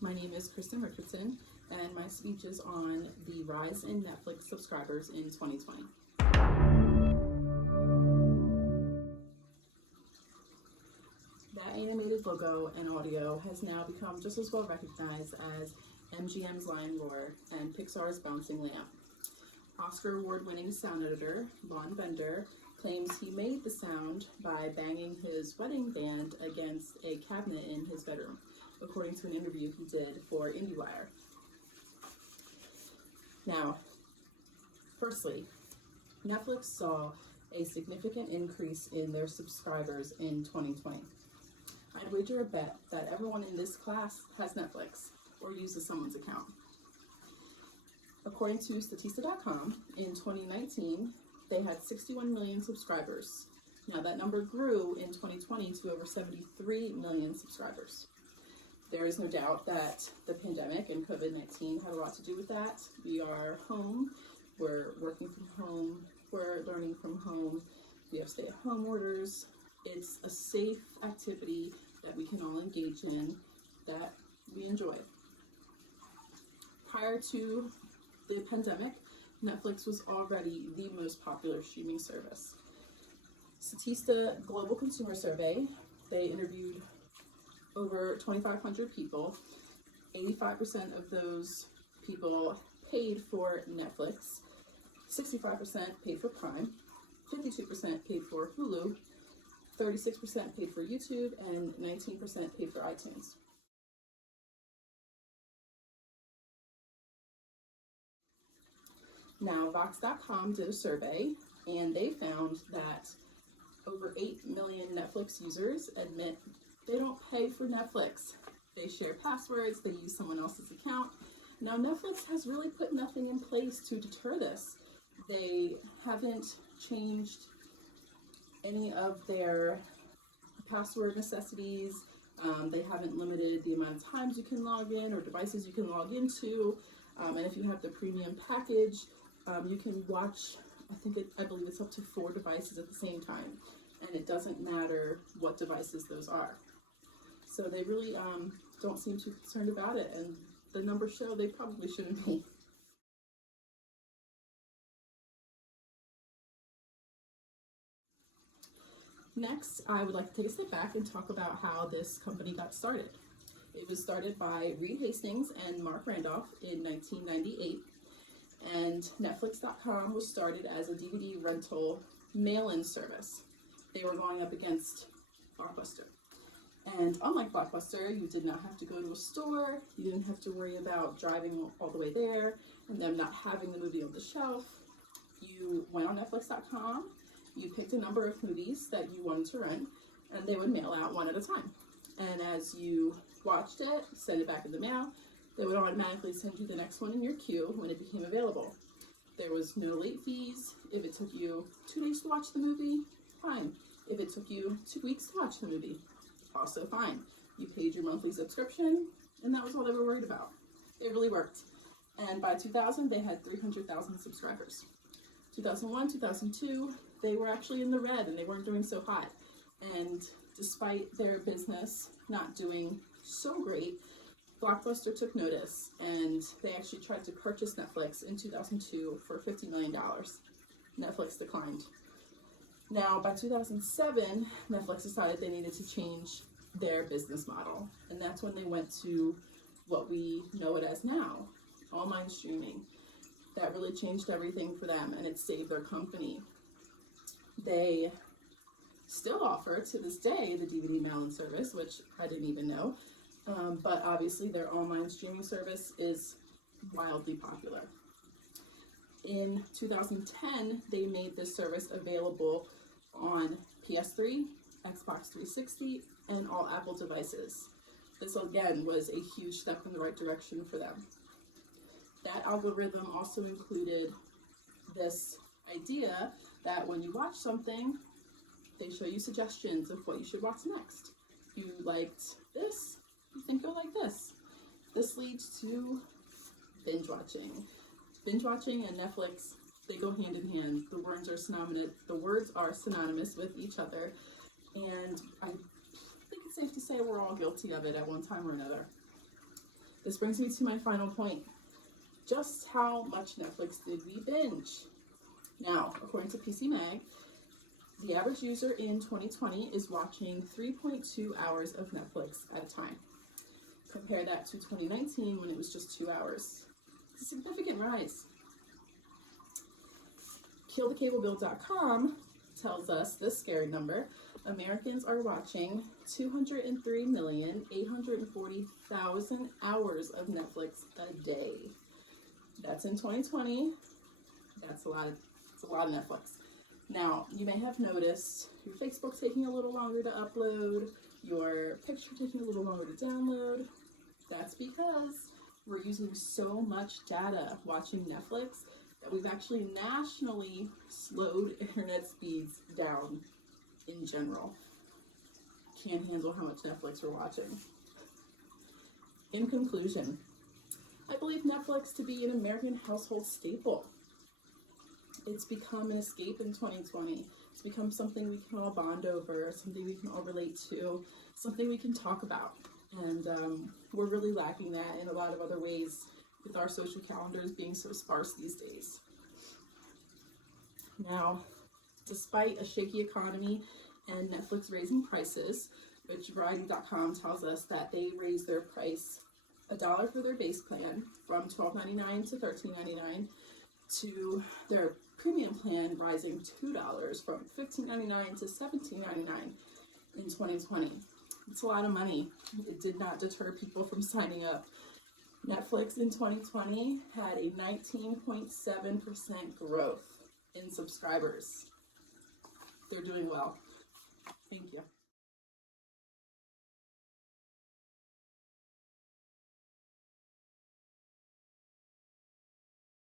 My name is Krystin Richardson, and my speech is on the rise in Netflix subscribers in 2020. That animated logo and audio has now become just as well recognized as MGM's Lion Roar and Pixar's Bouncing Lamp. Oscar award-winning sound editor Lon Bender claims he made the sound by banging his wedding band against a cabinet in his bedroom, according to an interview he did for IndieWire. Now, firstly, Netflix saw a significant increase in their subscribers in 2020. I'd wager a bet that everyone in this class has Netflix or uses someone's account. According to Statista.com, in 2019, they had 61 million subscribers. Now that number grew in 2020 to over 73 million subscribers. There is no doubt that the pandemic and COVID-19 had a lot to do with that. We are home, we're working from home, we're learning from home, we have stay-at-home orders. It's a safe activity that we can all engage in that we enjoy. Prior to the pandemic, Netflix was already the most popular streaming service. Statista Global Consumer Survey, they interviewed over 2,500 people. 85% of those people paid for Netflix, 65% paid for Prime, 52% paid for Hulu, 36% paid for YouTube, and 19% paid for iTunes. Now, Vox.com did a survey, and they found that over 8 million Netflix users admit they don't pay for Netflix. They share passwords, they use someone else's account. Now, Netflix has really put nothing in place to deter this. They haven't changed any of their password necessities. They haven't limited the amount of times you can log in or devices you can log into. And if you have the premium package, you can watch, I believe it's up to 4 devices at the same time. And it doesn't matter what devices those are. So they really don't seem too concerned about it. And the numbers show they probably shouldn't be. Next, I would like to take a step back and talk about how this company got started. It was started by Reed Hastings and Mark Randolph in 1998, and Netflix.com was started as a DVD rental mail-in service. They were going up against Blockbuster. And unlike Blockbuster, you did not have to go to a store, you didn't have to worry about driving all the way there and them not having the movie on the shelf. You went on Netflix.com, you picked a number of movies that you wanted to rent, and they would mail out one at a time. And as you watched it, send it back in the mail, they would automatically send you the next one in your queue when it became available. There was no late fees. If it took you 2 days to watch the movie, fine. If it took you 2 weeks to watch the movie, also fine. You paid your monthly subscription, and that was all they were worried about. It really worked. And by 2000, they had 300,000 subscribers. 2001, 2002, they were actually in the red and they weren't doing so hot. And despite their business not doing so great, Blockbuster took notice and they actually tried to purchase Netflix in 2002 for $50 million. Netflix declined. Now, by 2007, Netflix decided they needed to change their business model. And that's when they went to what we know it as now, online streaming. That really changed everything for them and it saved their company. They still offer to this day the DVD mail-in service, which I didn't even know, but obviously their online streaming service is wildly popular. In 2010, they made this service available on PS3, Xbox 360, and all Apple devices. This again was a huge step in the right direction for them. That algorithm also included this idea that when you watch something, they show you suggestions of what you should watch next. If you liked this, you think you'll like this. This leads to binge watching. Binge watching and Netflix, they go hand in hand. The words are synonymous with each other, and I think it's safe to say we're all guilty of it at one time or another. This brings me to my final point. Just how much Netflix did we binge? Now, according to PC Mag, the average user in 2020 is watching 3.2 hours of Netflix at a time. Compare that to 2019 when it was just 2 hours. It's a significant rise. KillTheCableBill.com tells us this scary number. Americans are watching 203,840,000 hours of Netflix a day. That's in 2020. That's a lot of Netflix. Now, you may have noticed your Facebook taking a little longer to upload, your picture taking a little longer to download. That's because we're using so much data watching Netflix that we've actually nationally slowed internet speeds down in general. Can't handle how much Netflix we're watching. In conclusion, I believe Netflix to be an American household staple. It's become an escape in 2020. It's become something we can all bond over, something we can all relate to, something we can talk about. And we're really lacking that in a lot of other ways with our social calendars being so sparse these days. Now, despite a shaky economy and Netflix raising prices, which Variety.com tells us that they raised their price $1 for their base plan from $12.99 to $13.99 to their premium plan rising $2 from $15.99 to $17.99 in 2020. It's a lot of money. It did not deter people from signing up. Netflix in 2020 had a 19.7% growth in subscribers. They're doing well. Thank you.